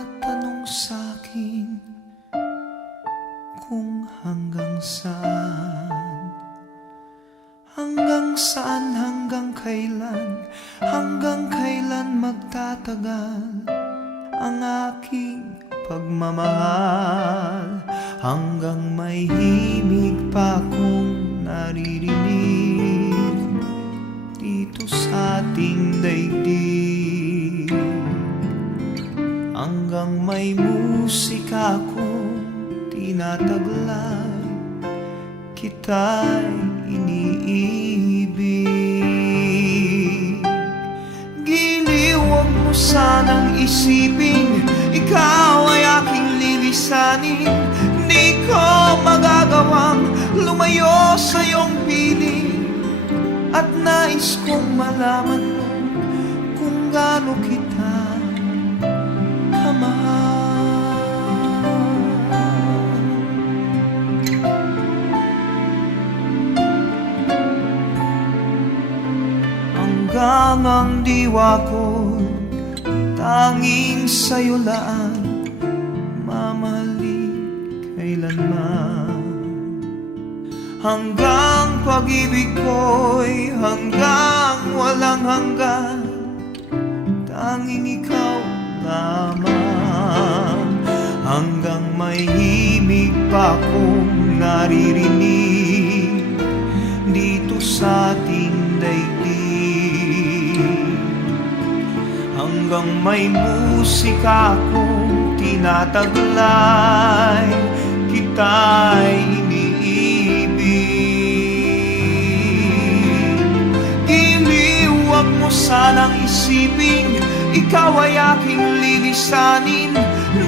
nagtatanong sa'kin kung hanggang saan, hanggang kailan magtatagal ang aking pagmamahal, hanggang may himig pa akong naririnig dito sa ating daigdig, hanggang may musika akong tinataglay, kita'y iniibig. Giliw, huwag mo sanang isipin ikaw ay aking lilisanin. Di ko magagawang lumayo sa iyong piling, at nais kong malaman mo kung gaano kita kamahal. Hanggang ang diwa ko tanging sa'yo laan, mamahalin kailanman. Hanggang pag-ibig ko'y hanggang walang hanggan, tanging ikaw lamang. Hanggang may himig pa akong naririnig dito sa ating daigdig, hanggang may musika akong tinataglay, kita'y iniibig. Giliw, huwag mo sanang isipin ikaw ay aking lilisanin.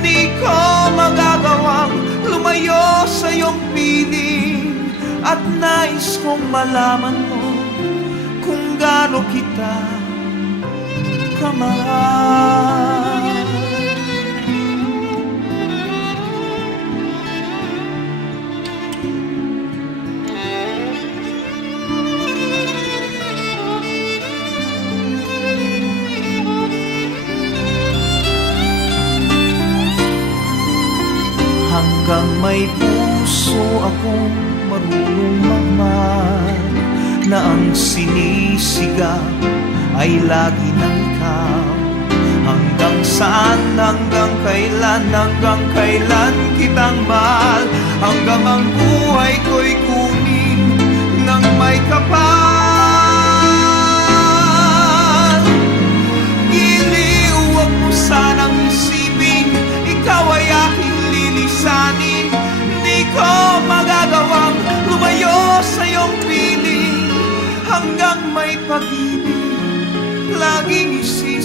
Di ko magagawang lumayo sa iyong piling, at nais kong malaman mo kung gaano kita kamahal. Hanggang may puso akong marunong magmahal, na ang sinisigaw ay lagi ng ikaw. Hanggang saan, hanggang kailan kitang mahal, hanggang ang buhay ko'y kunin ng may kapal. Giliw, huwag mo sanang isipin ikaw ay aking lilisanin. Di ko magagawang lumayo sa iyong piling, hanggang may pag-ibig laging isip